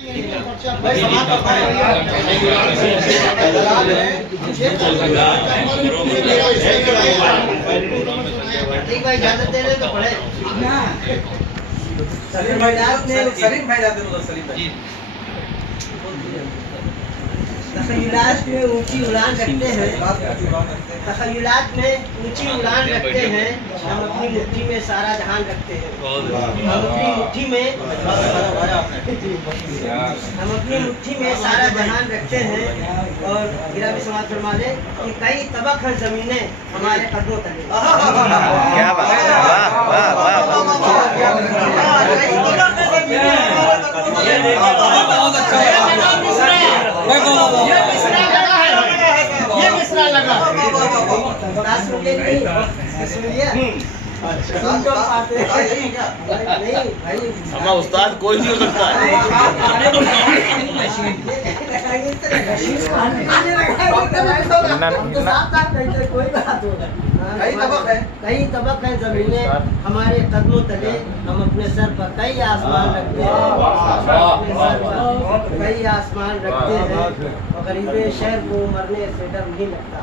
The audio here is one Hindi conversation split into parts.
ठीक भाई इजाजत दे रहे तो पढ़े सलीम भाई जाते तो सलीम भाई तखय्युलात में ऊंची उड़ान रखते हैं। तखय्युलात में ऊंची उड़ान रखते हैं। हम अपनी मुट्ठी में सारा जहान रखते हैं। हम अपनी मुट्ठी में सारा जहान रखते हैं। और गिरा भी समाज फरमा ले कि कई तबक है जमीनें हमारे कदमों तले। क्या बात है, वाह वाह वाह ये मिसरा लगा हमारा उस्ताद कोई नहीं हो सकता है। कई तबक है जमीनें हमारे कदमों तले। हम अपने सर पर कई आसमान रखते हैं। कई आसमान रखते हैं। और गरीबे शहर को मरने से डर नहीं लगता।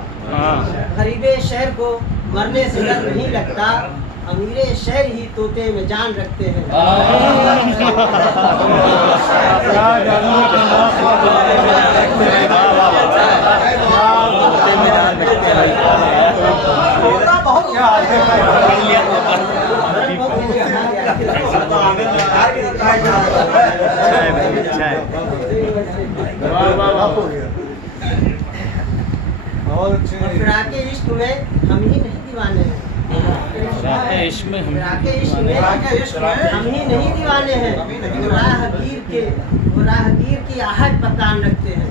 गरीबे शहर को मरने से डर नहीं लगता। अमीरे शहर ही तोते में जान रखते हैं। फिराके इश्क में हम ही नहीं दीवाने हैं। इश्क में हम ही नहीं दीवाने हैं। वो राहगीर की आहट पर कान रखते हैं।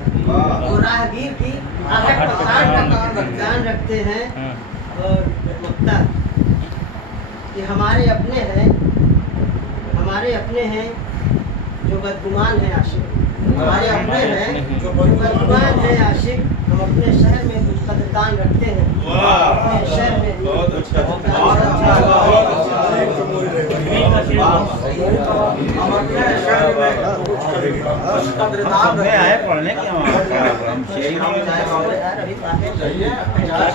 वो राहगीर की आहट पर कान रखते हैं। और मक्ता कि हमारे अपने हैं जो बदगुमान है आशिक। हमारे अपने हैं जो बदगुमान है आशिक। हम अपने शहर में कुछ कदरदान रखते हैं। अपने शहर में बहुत अच्छा हम अपने शहर में कुछ कदरदान आए पढ़ने के